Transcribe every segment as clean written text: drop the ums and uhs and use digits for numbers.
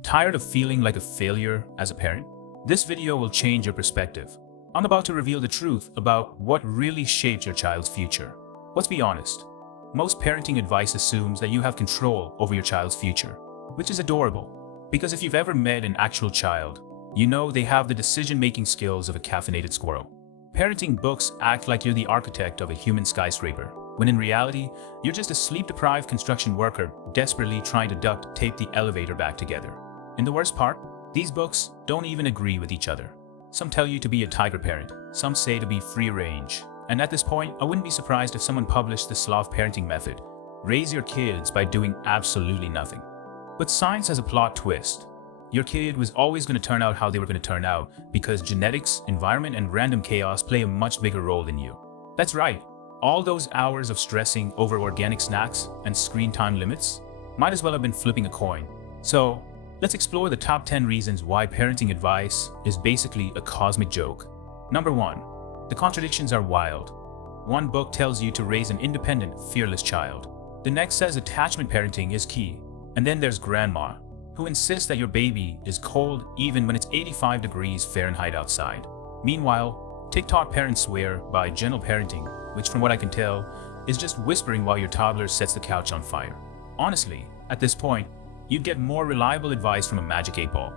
Tired of feeling like a failure as a parent? This video will change your perspective. I'm about to reveal the truth about what really shaped your child's future. Let's be honest. Most parenting advice assumes that you have control over your child's future, which is adorable. Because if you've ever met an actual child, you know they have the decision-making skills of a caffeinated squirrel. Parenting books act like you're the architect of a human skyscraper, when in reality, you're just a sleep-deprived construction worker desperately trying to duct tape the elevator back together. And the worst part? These books don't even agree with each other. Some tell you to be a tiger parent, some say to be free range. And at this point, I wouldn't be surprised if someone published the sloth parenting method. Raise your kids by doing absolutely nothing. But science has a plot twist. Your kid was always going to turn out how they were going to turn out because genetics, environment, and random chaos play a much bigger role than you. That's right. All those hours of stressing over organic snacks and screen time limits might as well have been flipping a coin. So, let's explore the top 10 reasons why parenting advice is basically a cosmic joke. Number 1. The contradictions are wild. One book tells you to raise an independent, fearless child. The next says attachment parenting is key. And then there's grandma, who insists that your baby is cold even when it's 85 degrees Fahrenheit outside. Meanwhile, TikTok parents swear by gentle parenting, which from what I can tell, is just whispering while your toddler sets the couch on fire. Honestly, at this point, you'd get more reliable advice from a magic 8-ball.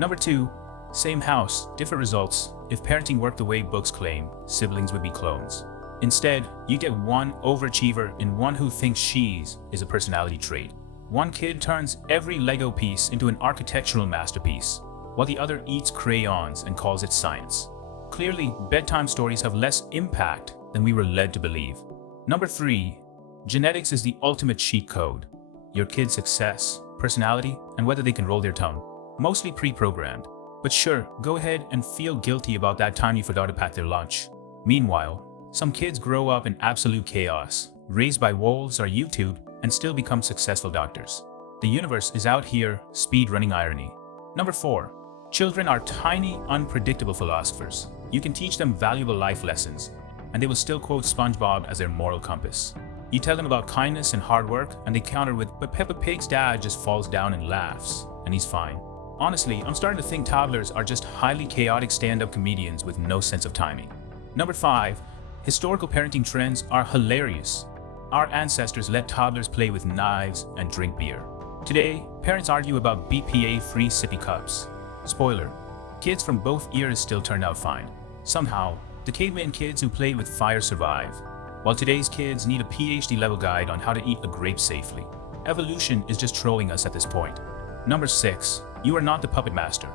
Number 2. Same house, different results. If parenting worked the way books claim, siblings would be clones. Instead, you get one overachiever and one who thinks she's is a personality trait. One kid turns every Lego piece into an architectural masterpiece, while the other eats crayons and calls it science. Clearly, bedtime stories have less impact than we were led to believe. Number 3. Genetics is the ultimate cheat code. Your kid's success, personality, and whether they can roll their tongue. Mostly pre-programmed. But sure, go ahead and feel guilty about that time you forgot to pack their lunch. Meanwhile, some kids grow up in absolute chaos, raised by wolves or YouTube, and still become successful doctors. The universe is out here, speed-running irony. Number 4. Children are tiny, unpredictable philosophers. You can teach them valuable life lessons, and they will still quote SpongeBob as their moral compass. You tell them about kindness and hard work, and they counter with, "But Peppa Pig's dad just falls down and laughs, and he's fine." Honestly, I'm starting to think toddlers are just highly chaotic stand-up comedians with no sense of timing. Number 5. Historical parenting trends are hilarious. Our ancestors let toddlers play with knives and drink beer. Today, parents argue about BPA-free sippy cups. Spoiler, kids from both eras still turned out fine. Somehow, the caveman kids who played with fire survive, while today's kids need a PhD-level guide on how to eat a grape safely. Evolution is just trolling us at this point. Number 6. You are not the puppet master.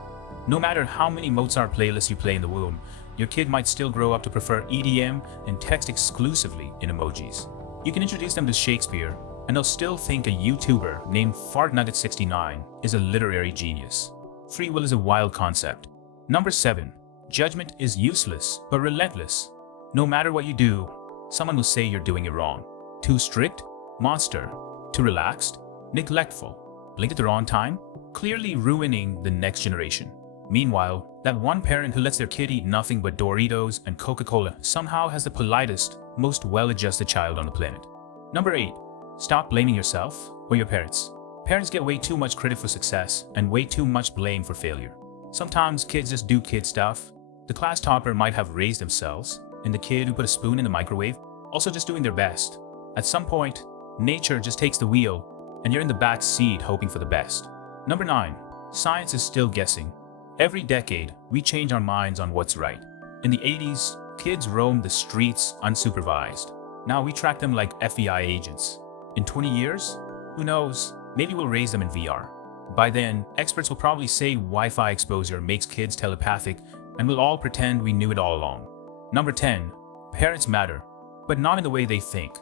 No matter how many Mozart playlists you play in the womb, your kid might still grow up to prefer EDM and text exclusively in emojis. You can introduce them to Shakespeare, and they'll still think a YouTuber named FartNugget69 is a literary genius. Free will is a wild concept. Number 7. Judgment is useless, but relentless. No matter what you do, someone will say you're doing it wrong. Too strict? Monster. Too relaxed? Neglectful. Blink at the wrong time? Clearly ruining the next generation. Meanwhile, that one parent who lets their kid eat nothing but Doritos and Coca-Cola somehow has the politest, most well-adjusted child on the planet. Number 8. Stop blaming yourself or your parents. Parents get way too much credit for success and way too much blame for failure. Sometimes kids just do kid stuff. The class topper might have raised themselves, and the kid who put a spoon in the microwave also just doing their best. At some point, nature just takes the wheel, and you're in the back seat hoping for the best. Number 9. Science is still guessing. Every decade, we change our minds on what's right. In the 80s, kids roamed the streets unsupervised. Now we track them like FBI agents. In 20 years? Who knows? Maybe we'll raise them in VR. By then, experts will probably say Wi-Fi exposure makes kids telepathic, and we'll all pretend we knew it all along. Number 10. Parents matter, but not in the way they think.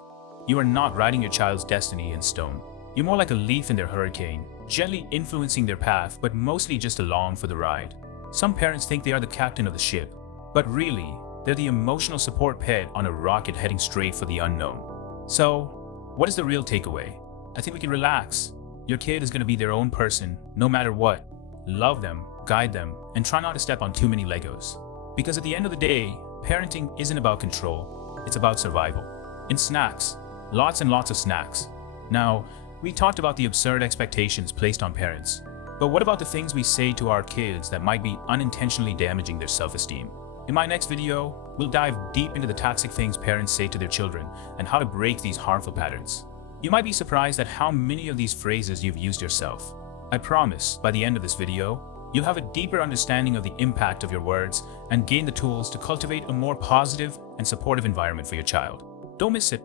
You are not writing your child's destiny in stone. You're more like a leaf in their hurricane, gently influencing their path, but mostly just along for the ride. Some parents think they are the captain of the ship, but really, they're the emotional support pet on a rocket heading straight for the unknown. So, what is the real takeaway? I think we can relax. Your kid is going to be their own person, no matter what. Love them, guide them, and try not to step on too many Legos. Because at the end of the day, parenting isn't about control, it's about survival. And snacks. Lots and lots of snacks. Now, we talked about the absurd expectations placed on parents, But what about the things we say to our kids that might be unintentionally damaging their self-esteem? In my next video, we'll dive deep into the toxic things parents say to their children and how to break these harmful patterns. You might be surprised at how many of these phrases you've used yourself. I promise, by the end of this video, you'll have a deeper understanding of the impact of your words and gain the tools to cultivate a more positive and supportive environment for your child. Don't miss it.